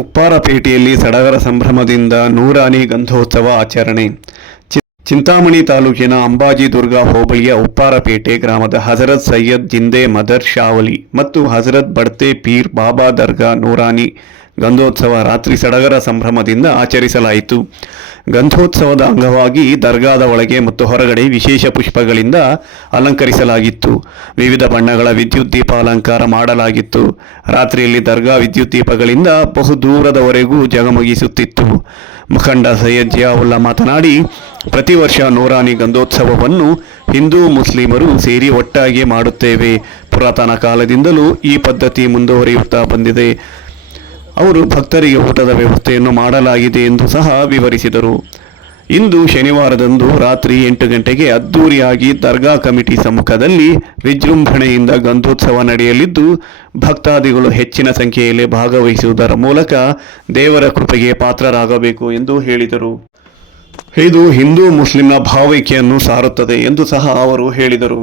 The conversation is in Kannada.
ಉಪ್ಪಾರಪೇಟೆಯಲ್ಲಿ ಸಡಗರ ಸಂಭ್ರಮದಿಂದ ನೂರಾನಿ ಗಂಧೋತ್ಸವ ಆಚರಣೆ. ಚಿಂತಾಮಣಿ ತಾಲೂಕಿನ ಅಂಬಾಜಿ ದುರ್ಗಾ ಹೋಬಳಿಯ ಉಪ್ಪಾರಪೇಟೆ ಗ್ರಾಮದ ಹಜರತ್ ಸೈಯದ್ ಜಿಂದೆ ಮದರ್ ಶಾವಲಿ ಮತ್ತು ಹಜರತ್ ಬಡ್ತೆ ಪೀರ್ ಬಾಬಾ ದರ್ಗಾ ನೂರಾನಿ ಗಂಧೋತ್ಸವ ರಾತ್ರಿ ಸಡಗರ ಸಂಭ್ರಮದಿಂದ ಆಚರಿಸಲಾಯಿತು. ಗಂಧೋತ್ಸವದ ಅಂಗವಾಗಿ ದರ್ಗಾದ ಒಳಗೆ ಮತ್ತು ಹೊರಗಡೆ ವಿಶೇಷ ಪುಷ್ಪಗಳಿಂದ ಅಲಂಕರಿಸಲಾಗಿತ್ತು. ವಿವಿಧ ಬಣ್ಣಗಳ ವಿದ್ಯುತ್ ದೀಪ ಅಲಂಕಾರ ಮಾಡಲಾಗಿತ್ತು. ರಾತ್ರಿಯಲ್ಲಿ ದರ್ಗಾ ವಿದ್ಯುತ್ ದೀಪಗಳಿಂದ ಬಹುದೂರದವರೆಗೂ ಜಗಮಗಿಸುತ್ತಿತ್ತು. ಮುಖಂಡ ಸೈಯದ್ ಜಿಯಾವುಲ್ಲಾ ಮಾತನಾಡಿ, ಪ್ರತಿ ವರ್ಷ ನೂರಾನಿ ಗಂಧೋತ್ಸವವನ್ನು ಹಿಂದೂ ಮುಸ್ಲಿಮರು ಸೇರಿ ಒಟ್ಟಾಗಿ ಮಾಡುತ್ತೇವೆ. ಪುರಾತನ ಕಾಲದಿಂದಲೂ ಈ ಪದ್ಧತಿ ಮುಂದುವರಿಯುತ್ತಾ ಬಂದಿದೆ. ಅವರು ಭಕ್ತರಿಗೆ ಊಟದ ವ್ಯವಸ್ಥೆಯನ್ನು ಮಾಡಲಾಗಿದೆ ಎಂದು ಸಹ ವಿವರಿಸಿದರು. ಇಂದು ಶನಿವಾರದಂದು ರಾತ್ರಿ 8 ಗಂಟೆಗೆ ಅದ್ದೂರಿಯಾಗಿ ದರ್ಗಾ ಕಮಿಟಿ ಸಮ್ಮುಖದಲ್ಲಿ ವಿಜೃಂಭಣೆಯಿಂದ ಗಂಧೋತ್ಸವ ನಡೆಯಲಿದ್ದು, ಭಕ್ತಾದಿಗಳು ಹೆಚ್ಚಿನ ಸಂಖ್ಯೆಯಲ್ಲಿ ಭಾಗವಹಿಸುವುದರ ಮೂಲಕ ದೇವರ ಕೃಪೆಗೆ ಪಾತ್ರರಾಗಬೇಕು ಎಂದು ಹೇಳಿದರು. ಇದು ಹಿಂದೂ ಮುಸ್ಲಿಂನ ಭಾವೈಕ್ಯವನ್ನು ಸಾರುತ್ತದೆ ಎಂದು ಸಹ ಅವರು ಹೇಳಿದರು.